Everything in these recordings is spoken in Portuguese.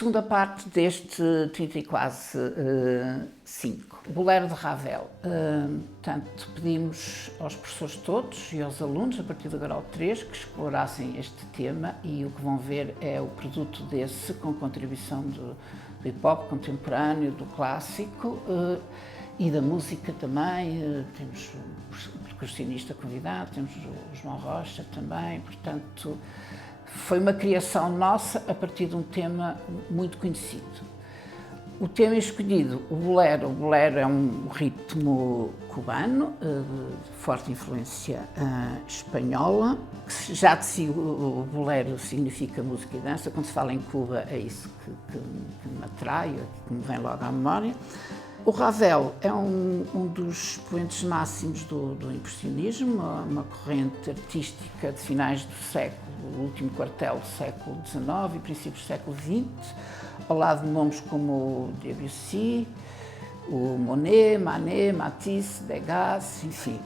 segunda parte deste 30 e quase 5, Bolero de Ravel. Portanto, pedimos aos professores todos e aos alunos, a partir do grau 3, que explorassem este tema, e o que vão ver é o produto desse, com contribuição do hip-hop contemporâneo, do clássico e da música também. Temos o percussionista convidado, temos o João Rocha também, portanto, foi uma criação nossa a partir de um tema muito conhecido. O tema escolhido, o bolero é um ritmo cubano, de forte influência espanhola. Já de si o bolero significa música e dança, quando se fala em Cuba é isso que me atrai, que me vem logo à memória. O Ravel é um dos expoentes máximos do impressionismo, uma corrente artística de finais do século, o último quartel do século XIX e princípios do século XX, ao lado de nomes como o Debussy, o Monet, Manet, Matisse, Degas, enfim.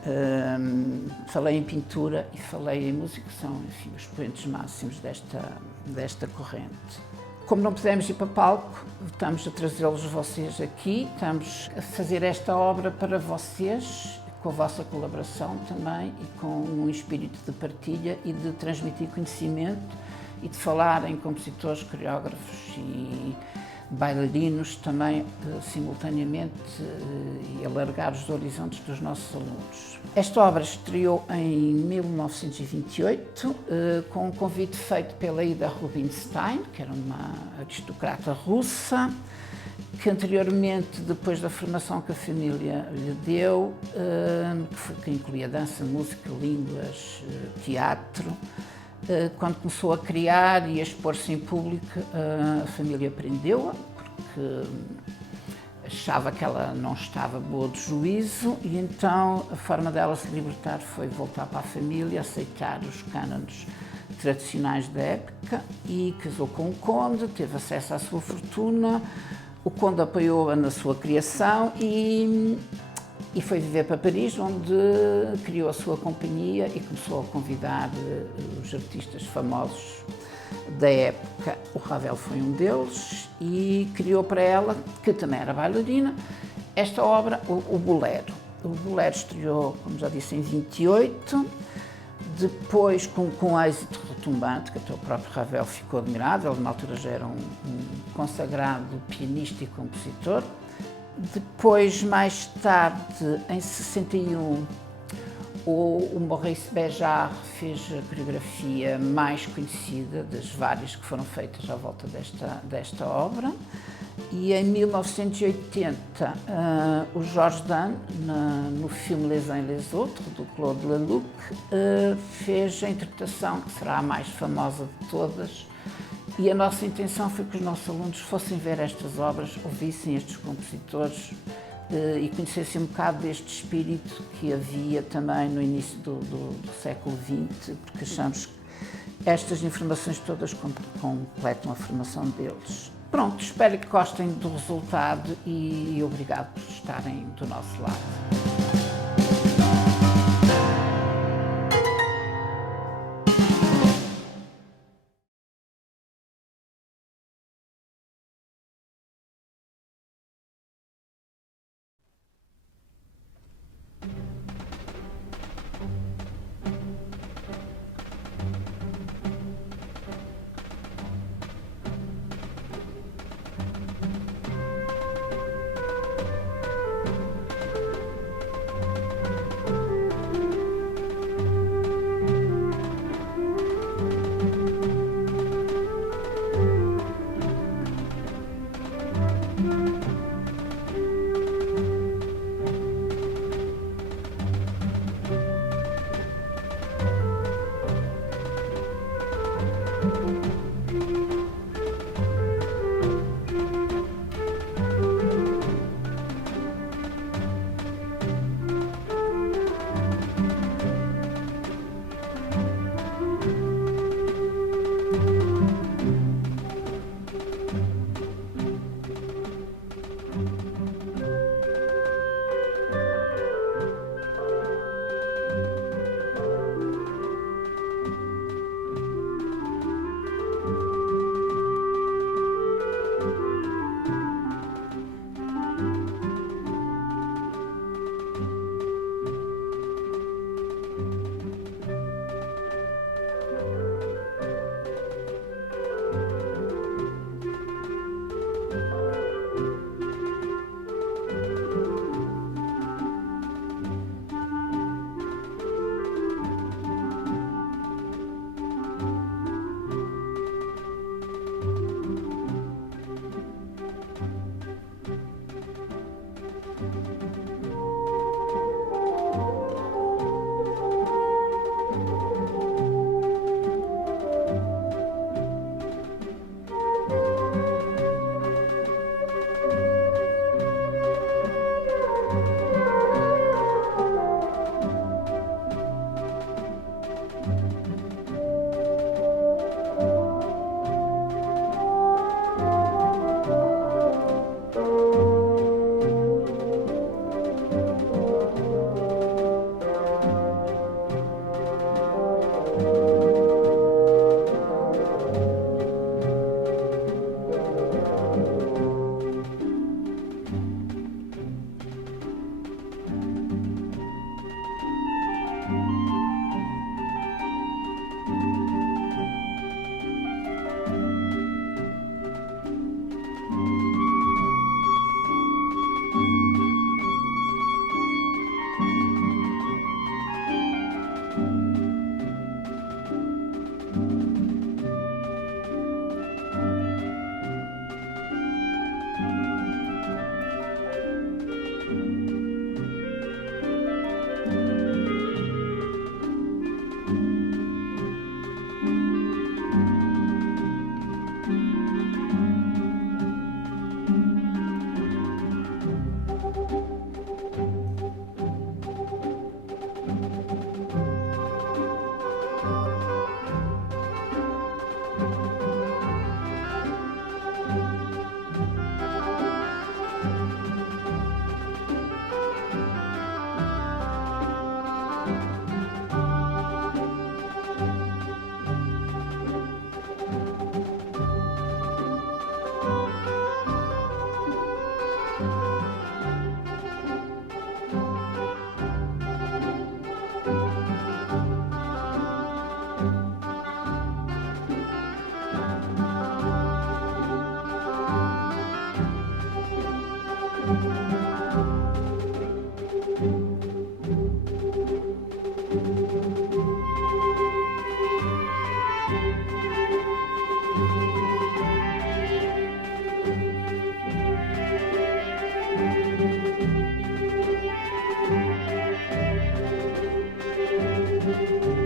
Falei em pintura e falei em música, que são, enfim, os expoentes máximos desta corrente. Como não pudemos ir para palco, estamos a trazê-los vocês aqui, estamos a fazer esta obra para vocês, com a vossa colaboração também e com um espírito de partilha e de transmitir conhecimento e de falar em compositores, coreógrafos e bailarinos também simultaneamente e alargar os horizontes dos nossos alunos. Esta obra estreou em 1928 com um convite feito pela Ida Rubinstein, que era uma aristocrata russa, que anteriormente, depois da formação que a família lhe deu, que incluía dança, música, línguas, teatro, quando começou a criar e a expor-se em público, a família prendeu-a, porque achava que ela não estava boa de juízo, e então a forma dela se libertar foi voltar para a família, aceitar os cânones tradicionais da época, e casou com um conde, teve acesso à sua fortuna. O conde apoiou-a na sua criação e foi viver para Paris, onde criou a sua companhia e começou a convidar os artistas famosos da época. O Ravel foi um deles e criou para ela, que também era bailarina, esta obra, o Bolero. O Bolero estreou, como já disse, em 28, depois com êxito retumbante, que até o próprio Ravel ficou admirado. Ele na altura já era um consagrado pianista e compositor. Depois, mais tarde, em 61, o Maurice Béjart fez a coreografia mais conhecida das várias que foram feitas à volta desta obra. E em 1980, o Georges Dan, no filme Les Uns et les Autres, do Claude Lelouch, fez a interpretação que será a mais famosa de todas. E a nossa intenção foi que os nossos alunos fossem ver estas obras, ouvissem estes compositores e conhecessem um bocado deste espírito que havia também no início do século XX, porque achamos que estas informações todas completam a formação deles. Pronto, espero que gostem do resultado e obrigado por estarem do nosso lado. Obrigada.